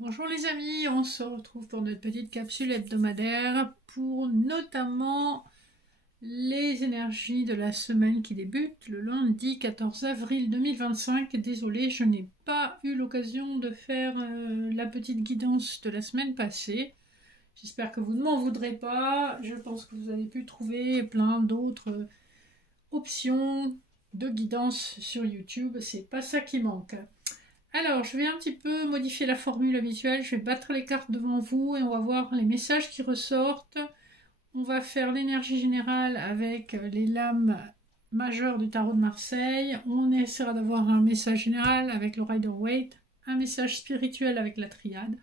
Bonjour les amis, on se retrouve pour notre petite capsule hebdomadaire pour notamment les énergies de la semaine qui débute le lundi 14 avril 2025. Désolée, je n'ai pas eu l'occasion de faire la petite guidance de la semaine passée. J'espère que vous ne m'en voudrez pas. Je pense que vous avez pu trouver plein d'autres options de guidance sur YouTube. C'est pas ça qui manque. Alors, je vais un petit peu modifier la formule habituelle. Je vais battre les cartes devant vous et on va voir les messages qui ressortent. On va faire l'énergie générale avec les lames majeures du tarot de Marseille. On essaiera d'avoir un message général avec le Rider-Waite, un message spirituel avec la triade,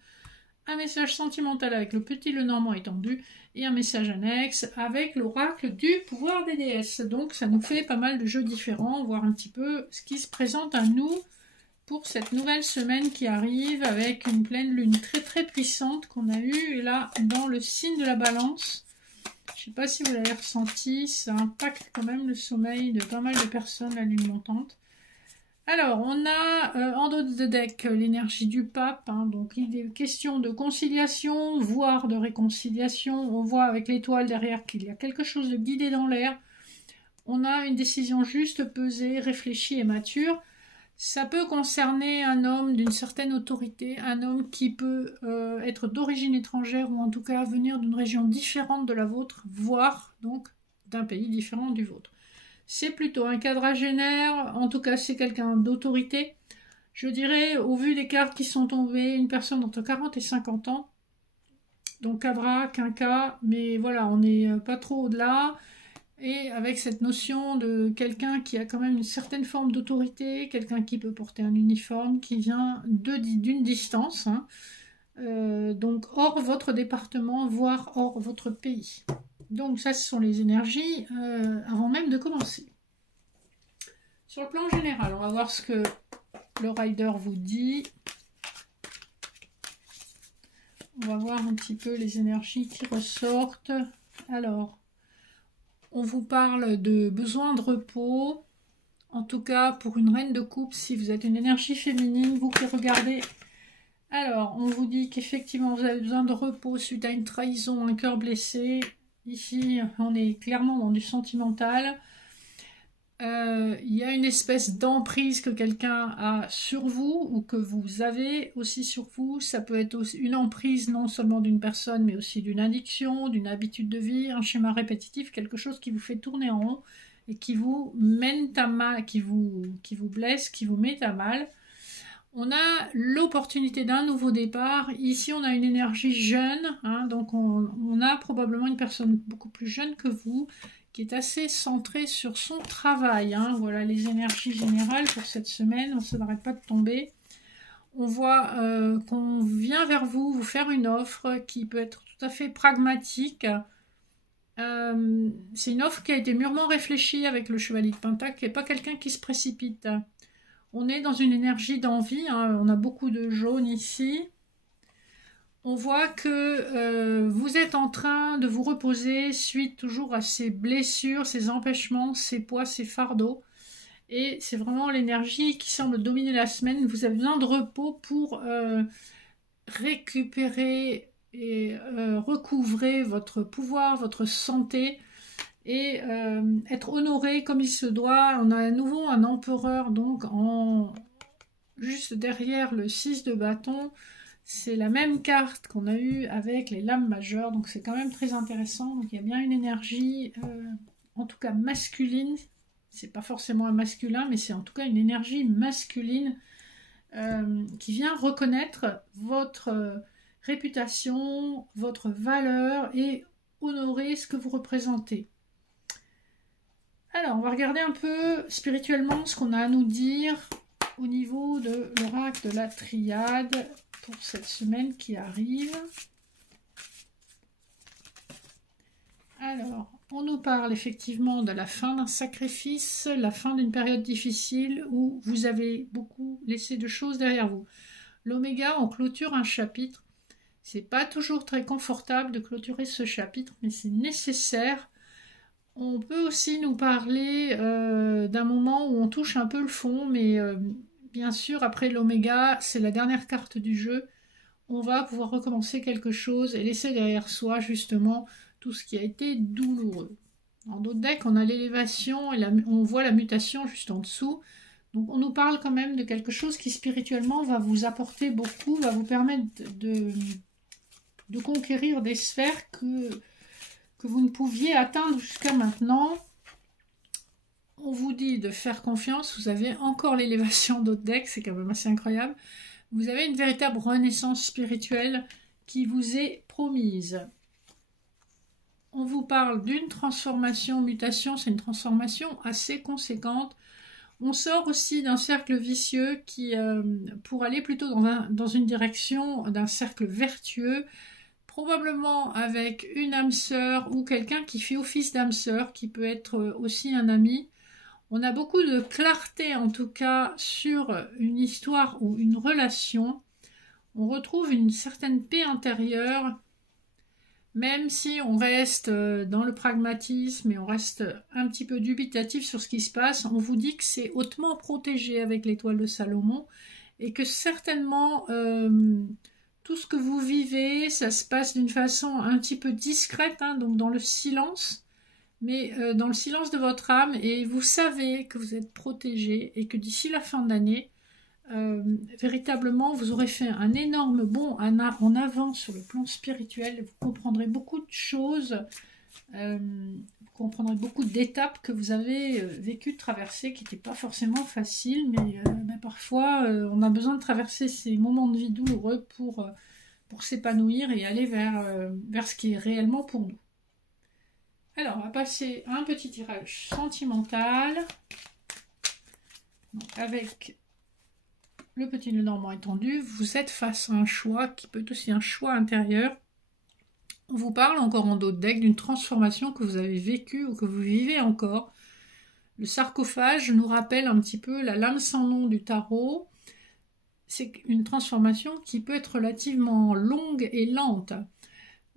un message sentimental avec le petit Lenormand étendu et un message annexe avec l'oracle du pouvoir des déesses. Donc, ça nous fait pas mal de jeux différents, voir un petit peu ce qui se présente à nous pour cette nouvelle semaine qui arrive avec une pleine lune très très puissante qu'on a eue là dans le signe de la balance. Je ne sais pas si vous l'avez ressenti, ça impacte quand même le sommeil de pas mal de personnes, la lune montante. Alors, on a en dos de deck l'énergie du pape, donc il est question de conciliation, voire de réconciliation. On voit avec l'étoile derrière qu'il y a quelque chose de guidé dans l'air. On a une décision juste, pesée, réfléchie et mature. Ça peut concerner un homme d'une certaine autorité, un homme qui peut être d'origine étrangère ou en tout cas venir d'une région différente de la vôtre, voire donc d'un pays différent du vôtre. C'est plutôt un quadragénaire, en tout cas c'est quelqu'un d'autorité. Je dirais, au vu des cartes qui sont tombées, une personne entre 40 et 50 ans, donc quadra, quinca, mais voilà, on n'est pas trop au-delà. Et avec cette notion de quelqu'un qui a quand même une certaine forme d'autorité, quelqu'un qui peut porter un uniforme, qui vient d'une distance, donc hors votre département, voire hors votre pays. Donc ça, ce sont les énergies avant même de commencer. Sur le plan général, on va voir ce que le rider vous dit. On va voir un petit peu les énergies qui ressortent. Alors, on vous parle de besoin de repos, en tout cas pour une reine de coupe, si vous êtes une énergie féminine, vous qui regardez. Alors, on vous dit qu'effectivement vous avez besoin de repos suite à une trahison, un cœur blessé. Ici, on est clairement dans du sentimental. Il y a une espèce d'emprise que quelqu'un a sur vous ou que vous avez aussi sur vous. Ça peut être aussi une emprise non seulement d'une personne mais aussi d'une addiction, d'une habitude de vie, un schéma répétitif, quelque chose qui vous fait tourner en rond et qui vous mène à mal, qui vous blesse, qui vous met à mal. On a l'opportunité d'un nouveau départ. Ici, on a une énergie jeune, donc on a probablement une personne beaucoup plus jeune que vous, qui est assez centré sur son travail. Voilà les énergies générales pour cette semaine, ça n'arrête pas de tomber. On voit qu'on vient vers vous, vous faire une offre qui peut être tout à fait pragmatique. C'est une offre qui a été mûrement réfléchie avec le chevalier de Pentacle, et pas quelqu'un qui se précipite. On est dans une énergie d'envie, on a beaucoup de jaune ici. On voit que vous êtes en train de vous reposer suite toujours à ces blessures, ces empêchements, ces poids, ces fardeaux. Et c'est vraiment l'énergie qui semble dominer la semaine. Vous avez besoin de repos pour récupérer et recouvrer votre pouvoir, votre santé et être honoré comme il se doit. On a à nouveau un empereur donc juste derrière le 6 de bâton. C'est la même carte qu'on a eue avec les lames majeures, donc c'est quand même très intéressant. Donc il y a bien une énergie, en tout cas masculine. C'est pas forcément un masculin, mais c'est en tout cas une énergie masculine qui vient reconnaître votre réputation, votre valeur et honorer ce que vous représentez. Alors, on va regarder un peu spirituellement ce qu'on a à nous dire au niveau de l'oracle de la triade pour cette semaine qui arrive. Alors, on nous parle effectivement de la fin d'un sacrifice, la fin d'une période difficile où vous avez beaucoup laissé de choses derrière vous. L'oméga, on clôture un chapitre. C'est pas toujours très confortable de clôturer ce chapitre, mais c'est nécessaire. On peut aussi nous parler d'un moment où on touche un peu le fond, mais bien sûr, après l'oméga, c'est la dernière carte du jeu. on va pouvoir recommencer quelque chose et laisser derrière soi justement tout ce qui a été douloureux. Dans d'autres decks, on a l'élévation et on voit la mutation juste en dessous. Donc on nous parle quand même de quelque chose qui spirituellement va vous apporter beaucoup, va vous permettre de conquérir des sphères que vous ne pouviez atteindre jusqu'à maintenant. On vous dit de faire confiance, vous avez encore l'élévation d'autres decks, c'est quand même assez incroyable. Vous avez une véritable renaissance spirituelle qui vous est promise. On vous parle d'une transformation, mutation, c'est une transformation assez conséquente. On sort aussi d'un cercle vicieux qui, pour aller plutôt dans une direction d'un cercle vertueux, probablement avec une âme sœur ou quelqu'un qui fait office d'âme sœur, qui peut être aussi un ami. On a beaucoup de clarté en tout cas sur une histoire ou une relation. On retrouve une certaine paix intérieure, même si on reste dans le pragmatisme et on reste un petit peu dubitatif sur ce qui se passe. On vous dit que c'est hautement protégé avec l'étoile de Salomon et que certainement tout ce que vous vivez, ça se passe d'une façon un petit peu discrète, hein, donc dans le silence, mais dans le silence de votre âme, et vous savez que vous êtes protégé et que d'ici la fin d'année, véritablement, vous aurez fait un énorme bond en avant sur le plan spirituel. Vous comprendrez beaucoup de choses, vous comprendrez beaucoup d'étapes que vous avez vécu, traversées, qui n'étaient pas forcément faciles, mais parfois, on a besoin de traverser ces moments de vie douloureux pour s'épanouir et aller vers ce qui est réellement pour nous. Alors, on va passer à un petit tirage sentimental. Donc, avec le petit nœud normand étendu, vous êtes face à un choix qui peut être aussi un choix intérieur. On vous parle encore en d'autres decks d'une transformation que vous avez vécue ou que vous vivez encore. Le sarcophage nous rappelle un petit peu la lame sans nom du tarot. C'est une transformation qui peut être relativement longue et lente.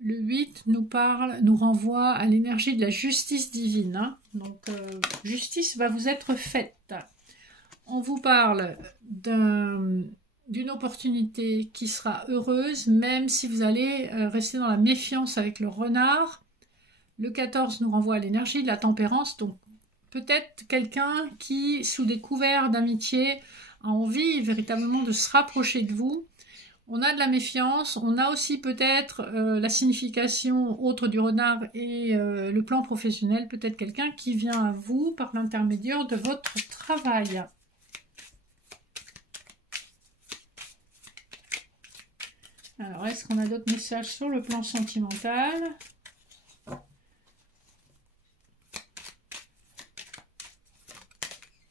Le 8 nous renvoie à l'énergie de la justice divine. Hein. Donc, justice va vous être faite. On vous parle d'une opportunité qui sera heureuse, même si vous allez rester dans la méfiance avec le renard. Le 14 nous renvoie à l'énergie de la tempérance. Donc, peut-être quelqu'un qui, sous des couverts d'amitié, a envie véritablement de se rapprocher de vous. On a de la méfiance, on a aussi peut-être la signification autre du renard et le plan professionnel, peut-être quelqu'un qui vient à vous par l'intermédiaire de votre travail. Alors, est-ce qu'on a d'autres messages sur le plan sentimental ?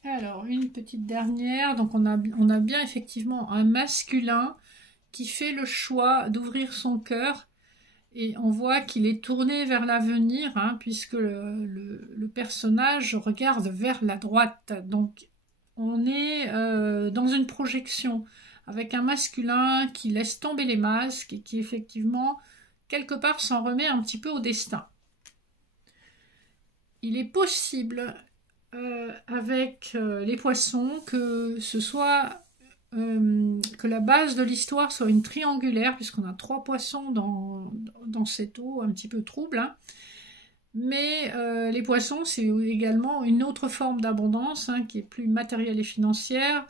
Alors, une petite dernière. Donc, on a bien effectivement un masculin qui fait le choix d'ouvrir son cœur. Et on voit qu'il est tourné vers l'avenir, hein, puisque le personnage regarde vers la droite. Donc, on est dans une projection avec un masculin qui laisse tomber les masques et qui effectivement, quelque part, s'en remet un petit peu au destin. Il est possible, avec les poissons, que ce soit que la base de l'histoire soit une triangulaire, puisqu'on a 3 poissons dans cette eau un petit peu trouble. Hein. Mais les poissons, c'est également une autre forme d'abondance, hein, qui est plus matérielle et financière.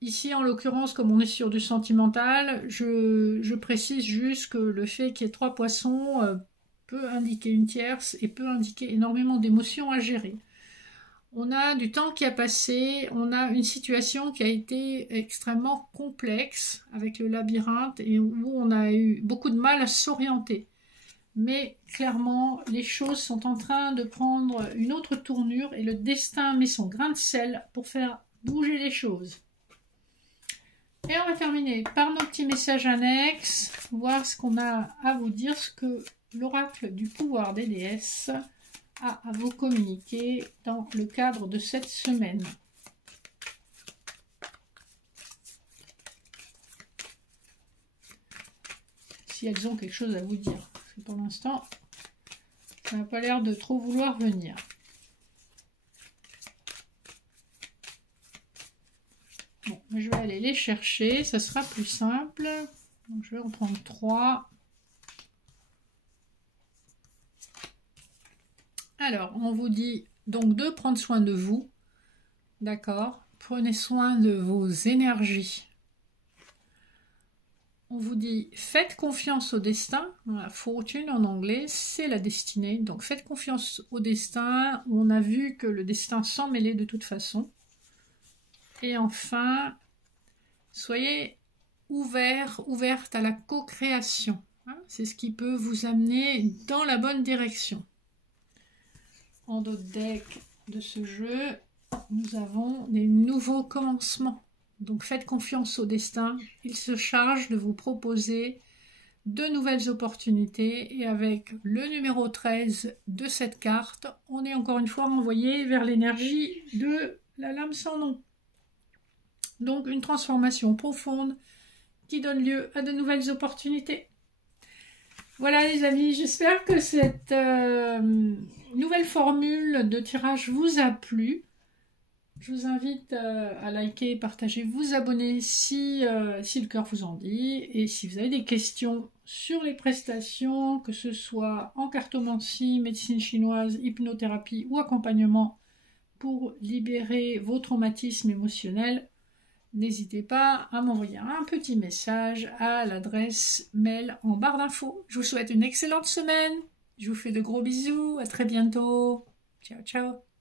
Ici, en l'occurrence, comme on est sur du sentimental, je précise juste que le fait qu'il y ait 3 poissons peut indiquer une tierce et peut indiquer énormément d'émotions à gérer. On a du temps qui a passé, on a une situation qui a été extrêmement complexe avec le labyrinthe et où on a eu beaucoup de mal à s'orienter. Mais clairement, les choses sont en train de prendre une autre tournure et le destin met son grain de sel pour faire bouger les choses. Et on va terminer par nos petits messages annexes, voir ce qu'on a à vous dire, ce que l'oracle du pouvoir des déesses a à vous communiquer dans le cadre de cette semaine. Si elles ont quelque chose à vous dire. Parce que pour l'instant, ça n'a pas l'air de trop vouloir venir. Bon, je vais aller les chercher, ça sera plus simple. Donc, je vais en prendre 3. Alors, on vous dit donc de prendre soin de vous. D'accord? Prenez soin de vos énergies. On vous dit faites confiance au destin. Voilà, fortune en anglais, c'est la destinée. Donc faites confiance au destin. On a vu que le destin s'en mêlait de toute façon. Et enfin, soyez ouverte à la co-création. C'est ce qui peut vous amener dans la bonne direction. En d'autres decks de ce jeu, nous avons des nouveaux commencements. Donc faites confiance au destin, il se charge de vous proposer de nouvelles opportunités. Et avec le numéro 13 de cette carte, on est encore une fois renvoyé vers l'énergie de la lame sans nom. Donc une transformation profonde qui donne lieu à de nouvelles opportunités. Voilà les amis, j'espère que cette nouvelle formule de tirage vous a plu. Je vous invite à liker, partager, vous abonner si le cœur vous en dit. Et si vous avez des questions sur les prestations, que ce soit en cartomancie, médecine chinoise, hypnothérapie ou accompagnement pour libérer vos traumatismes émotionnels, n'hésitez pas à m'envoyer un petit message à l'adresse mail en barre d'infos. Je vous souhaite une excellente semaine. Je vous fais de gros bisous. À très bientôt. Ciao, ciao.